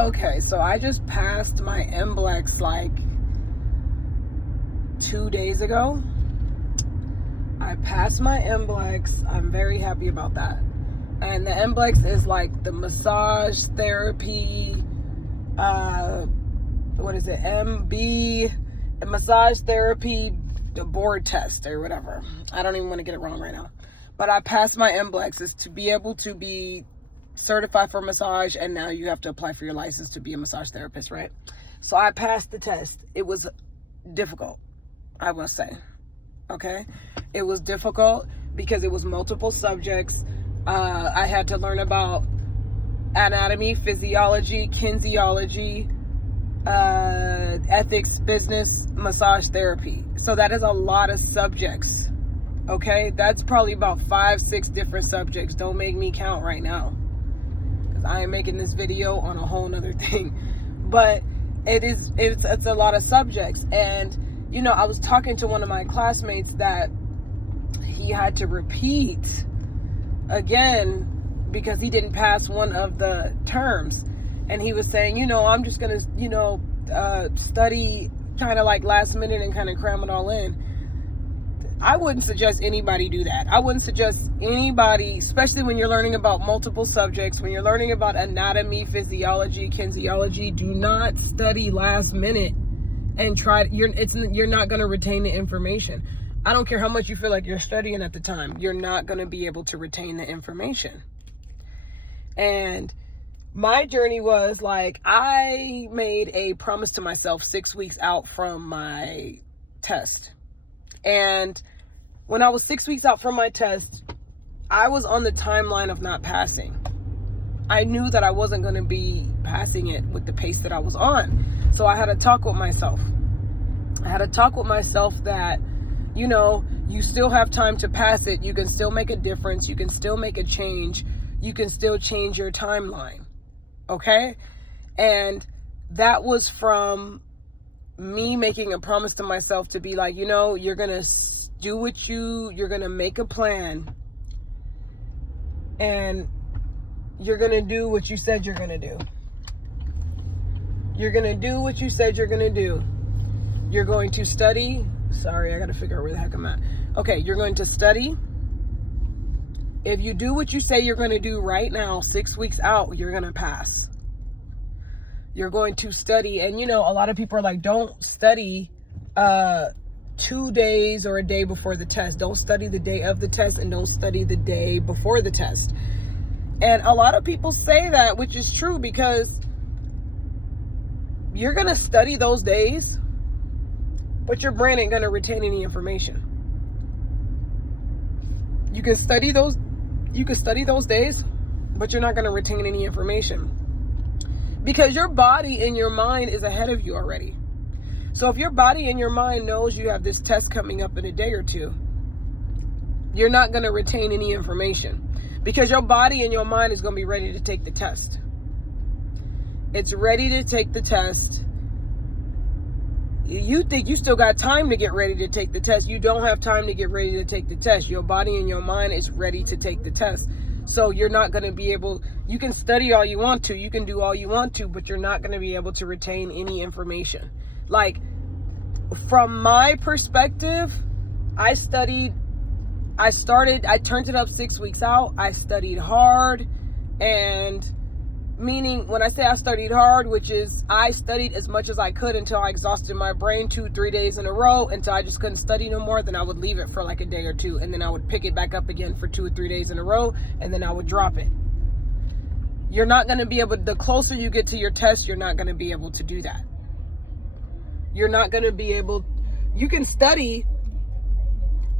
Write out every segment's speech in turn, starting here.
Okay, so I just passed my MBlex like 2 days ago. I passed my MBlex. I'm very happy about that. And the MBlex is like the massage therapy, what is it? Massage therapy board test or whatever. I don't even want to get it wrong right now. But I passed my MBlex. Is to be able to be certified for massage, and now you have to apply for your license to be a massage therapist, right? So I passed the test. It was difficult, I will say. Okay? It was difficult because it was multiple subjects. I had to learn about anatomy, physiology, kinesiology, ethics, business, massage therapy. So that is a lot of subjects. Okay? That's probably about 5-6 different subjects. Don't make me count right now, because I am making this video on a whole nother thing. But it's a lot of subjects. And you know, I was talking to one of my classmates that he had to repeat again because he didn't pass one of the terms. And he was saying, you know, I'm just going to, study kind of like last minute and kind of cram it all in. I wouldn't suggest anybody do that. I wouldn't suggest anybody, especially when you're learning about multiple subjects, when you're learning about anatomy, physiology, kinesiology, do not study last minute and you're not going to retain the information. I don't care how much you feel like you're studying at the time. You're not going to be able to retain the information. And my journey was like, I made a promise to myself 6 weeks out from my test. And when I was 6 weeks out from my test, I was on the timeline of not passing. I knew that I wasn't going to be passing it with the pace that I was on. So I had a talk with myself. I had a talk with myself that, you know, you still have time to pass it. You can still make a difference. You can still make a change. You can still change your timeline. Okay? And that was from me making a promise to myself to be like, you know, you're going to do you're going to make a plan. And you're going to do what you said you're going to do. You're going to do what you said you're going to do. You're going to study. Sorry, I got to figure out where the heck I'm at. Okay, you're going to study. If you do what you say you're going to do right now, 6 weeks out, you're going to pass. You're going to study. And, you know, a lot of people are like, don't study 2 days or a day before the test. Don't study the day of the test, and don't study the day before the test. And a lot of people say that, which is true, because you're going to study those days, but your brain ain't going to retain any information. You can study those days, but you're not going to retain any information, because your body and your mind is ahead of you already. So if your body and your mind knows you have this test coming up in a day or two, you're not going to retain any information, because your body and your mind is going to be ready to take the test. It's ready to take the test. You think you still got time to get ready to take the test. You don't have time to get ready to take the test. Your body and your mind is ready to take the test. So you're not going to be able, you can study all you want to, you can do all you want to, but you're not going to be able to retain any information. Like, from my perspective, I turned it up 6 weeks out. I studied hard, and meaning when I say I studied hard, which is I studied as much as I could until I exhausted my brain 2-3 days in a row, until I just couldn't study no more. Then I would leave it for like a day or two, and then I would pick it back up again for 2 or 3 days in a row, and then I would drop it. You're not going to be able, the closer you get to your test, you're not going to be able to do that. You're not going to be able, you can study,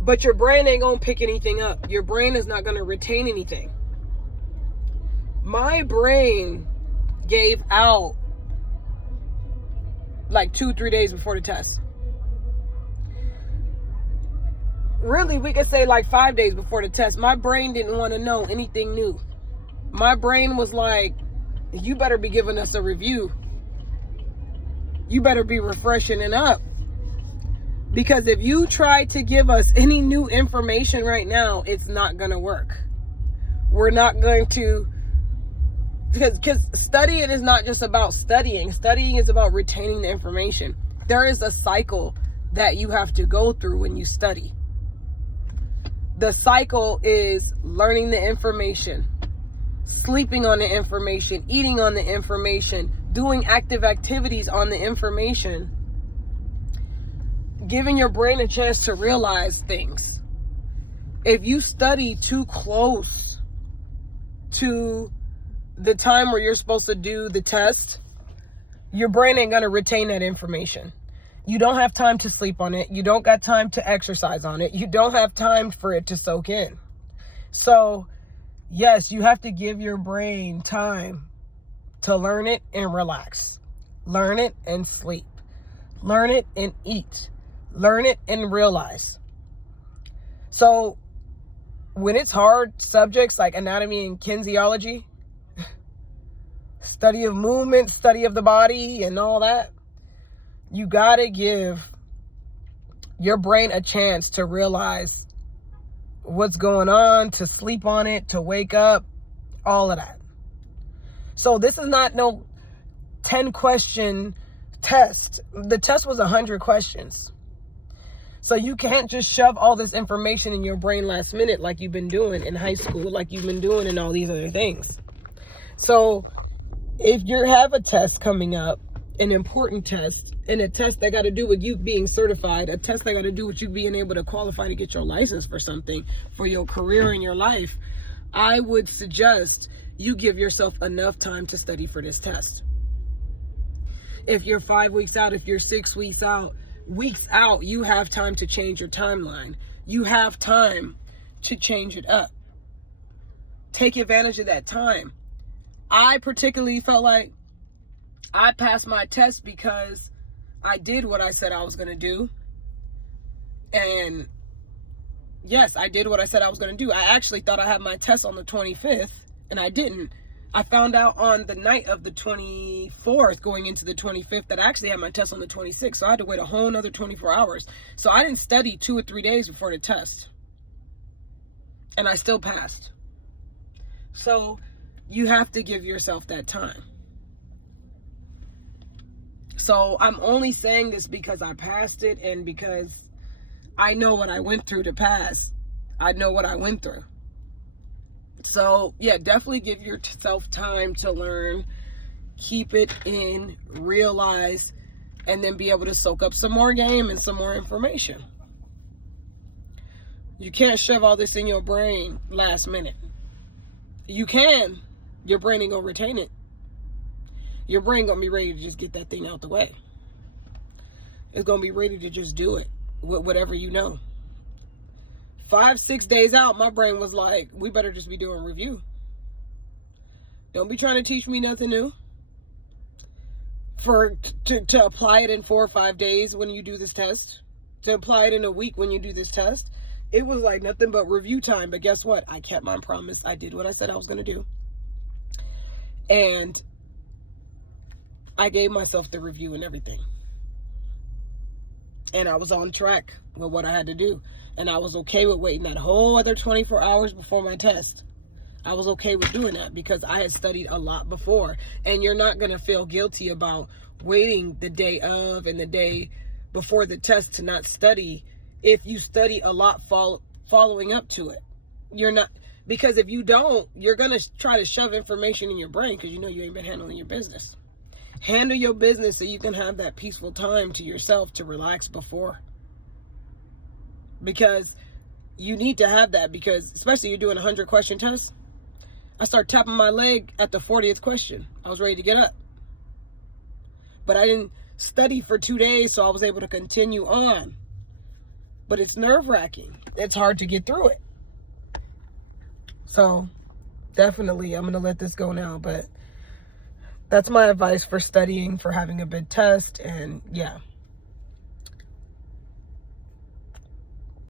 but your brain ain't going to pick anything up. Your brain is not going to retain anything. My brain gave out like 2-3 days before the test. Really, we could say like 5 days before the test. My brain didn't want to know anything new. My brain was like, you better be giving us a review. You better be refreshing it up. Because if you try to give us any new information right now, it's not going to work. We're not going to because studying is not just about studying. Studying is about retaining the information. There is a cycle that you have to go through when you study. The cycle is learning the information, sleeping on the information, eating on the information, doing active activities on the information, giving your brain a chance to realize things. If you study too close to the time where you're supposed to do the test, your brain ain't going to retain that information. You don't have time to sleep on it. You don't got time to exercise on it. You don't have time for it to soak in. So, yes, you have to give your brain time to learn it and relax. Learn it and sleep. Learn it and eat. Learn it and realize. So, when it's hard subjects like anatomy and kinesiology, study of movement, study of the body and all that, you gotta give your brain a chance to realize what's going on, to sleep on it, to wake up, all of that. So this is not no 10 question test. The test was 100 questions. So you can't just shove all this information in your brain last minute like you've been doing in high school, like you've been doing in all these other things. So if you have a test coming up, an important test, and a test that got to do with you being certified, a test that got to do with you being able to qualify to get your license for something, for your career in your life, I would suggest you give yourself enough time to study for this test. If you're 5 weeks out, if you're 6 weeks out, you have time to change your timeline. You have time to change it up. Take advantage of that time. I particularly felt like I passed my test because I did what I said I was going to do. And yes, I did what I said I was going to do. I actually thought I had my test on the 25th, and I didn't. I found out on the night of the 24th going into the 25th that I actually had my test on the 26th. So I had to wait a whole another 24 hours. So I didn't study 2 or 3 days before the test. And I still passed. So you have to give yourself that time. So I'm only saying this because I passed it and because I know what I went through to pass. I know what I went through. So yeah, definitely give yourself time to learn, keep it in, realize, and then be able to soak up some more game and some more information. You can't shove all this in your brain last minute. You can. Your brain ain't gonna retain it. Your brain gonna be ready to just get that thing out the way. It's gonna be ready to just do it with whatever you know. 5-6 days out, my brain was like, we better just be doing review. Don't be trying to teach me nothing new. To apply it in 4 or 5 days when you do this test. To apply it in a week when you do this test. It was like nothing but review time. But guess what? I kept my promise. I did what I said I was going to do. And I gave myself the review and everything. And I was on track with what I had to do. And I was okay with waiting that whole other 24 hours before my test. I was okay with doing that because I had studied a lot before. And you're not going to feel guilty about waiting the day of and the day before the test to not study if you study a lot following up to it. You're not, because if you don't, you're going to try to shove information in your brain because you know you ain't been handling your business. Handle your business so you can have that peaceful time to yourself to relax before. Because you need to have that, because especially you're doing a 100 question test. I start tapping my leg at the 40th question. I was ready to get up. But I didn't study for 2 days, so I was able to continue on. But it's nerve-wracking. It's hard to get through it. So definitely I'm going to let this go now, but that's my advice for studying, for having a big test, and yeah.